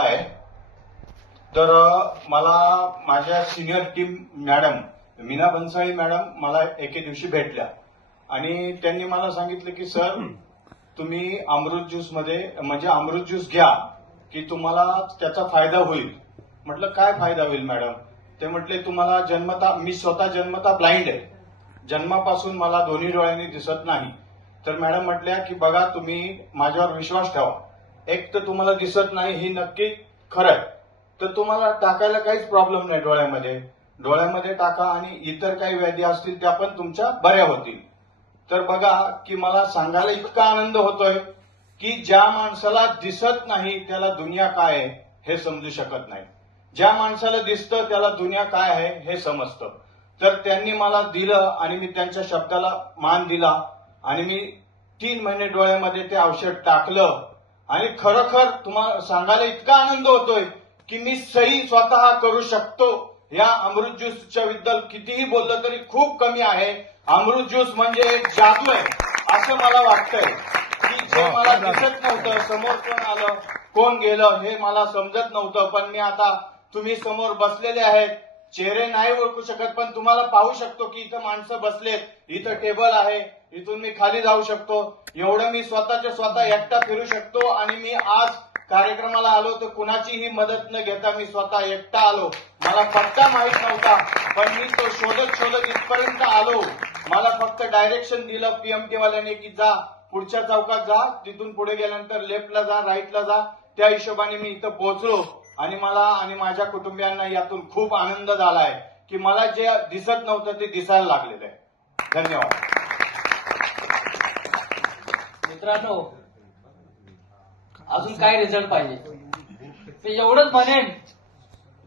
आहे. तर मला माझ्या senior team madam Meena Bansali madam मला एके दिवशी भेटल्या आणि त्यांनी मला सांगितलं की सर तुम्ही अमृत ज्यूस मध्ये म्हणजे अमृत ज्यूस घ्या की तुम्हाला त्याचा फायदा होईल. म्हटलं काय फायदा होईल मॅडम? ते म्हटले तुम्हाला जन्मता, मी स्वतः जन्मता ब्लाइंड आहे, जन्मापासून मला दोन्ही डोळ्यांनी दिसत नाही. तर मॅडम म्हटल्या की बघा तुम्ही माझ्यावर विश्वास ठेवा, एक तर तुम्हाला दिसत नाही ही नक्की खरं आहे, तर तुम्हाला टाकायला काहीच प्रॉब्लेम नाही, डोळ्यामध्ये टाका आणि इतर काही व्याधी असतील त्या पण तुमच्या बऱ्या होतील. तर बघा की मला सांगायला इतका आनंद होतोय की ज्या माणसाला दिसत नाही त्याला दुनिया काय आहे हे समजू शकत नाही, ज्या माणसाला दिसतं त्याला दुनिया काय आहे हे समजतं. तर त्यांनी मला दिलं आणि मी त्यांच्या शब्दाला मान दिला आणि मी 3 महिने डोळ्यामध्ये ते औषध टाकलं आणि खरोखर तुम्हाला सांगायला इतका आनंद होतोय की मी सही स्वतः करू शकतो. या अमृत ज्यूसच्या बद्दल कितीही बोललं तरी खूप कमी आहे. अमृत ज्यूस म्हणजे एक जादू आहे असं मला वाटतंय की जे मला दिसत नव्हतं, समोर कोण आलं कोण गेलं हे मला समजत नव्हतं, पण मी आता तुम्ही समोर बसलेले आहेत, चेहरे नाही ओळखू शकत पण तुम्हाला पाहू शकतो की इथं माणसं बसलेत, इथं टेबल आहे, इथून मी खाली जाऊ शकतो, एवढं मी स्वतःच्या स्वतः एकटा फिरू शकतो. आणि मी आज कार्यक्रमाला आलो तर कुणाचीही मदत न घेता मी स्वतः एकटा आलो. मला पत्ता माहित नव्हता पण मी तो शोधत शोधत इथपर्यंत आलो. मला फक्त डायरेक्शन दिलं पीएमटी वाल्याने की जा पुढच्या चौकात जा, तिथून पुढे गेल्यानंतर लेफ्टला जा, राईटला जा. त्या हिशोबाने मी इथं पोहोचलो आणि मला आणि माझ्या कुटुंबियांना यातून खूप आनंद झालाय की मला जे दिसत नव्हतं ते दिसायला लागलेलं आहे. धन्यवाद. मित्रांनो, अजून काय रिझल्ट पाहिजे? ते एवढंच म्हणेन,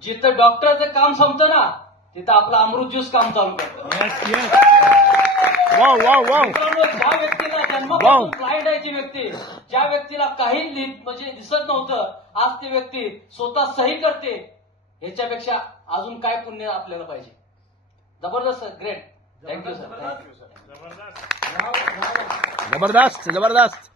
जिथं डॉक्टरचं काम संपतं ना तिथं आपलं अमृत ज्यूस काम चालू करतं. मित्रांनो, ज्या व्यक्तीला जन्मापासून ब्लाइंड आहे, जी व्यक्ती, ज्या व्यक्तीला काही म्हणजे दिसत नव्हतं, आज ती व्यक्ती स्वतः सही करते, ह्याच्यापेक्षा अजून काय पुण्य आपल्याला पाहिजे? जबरदस्त, ग्रेट. Thank you sir. जबरदस्त जबरदस्त.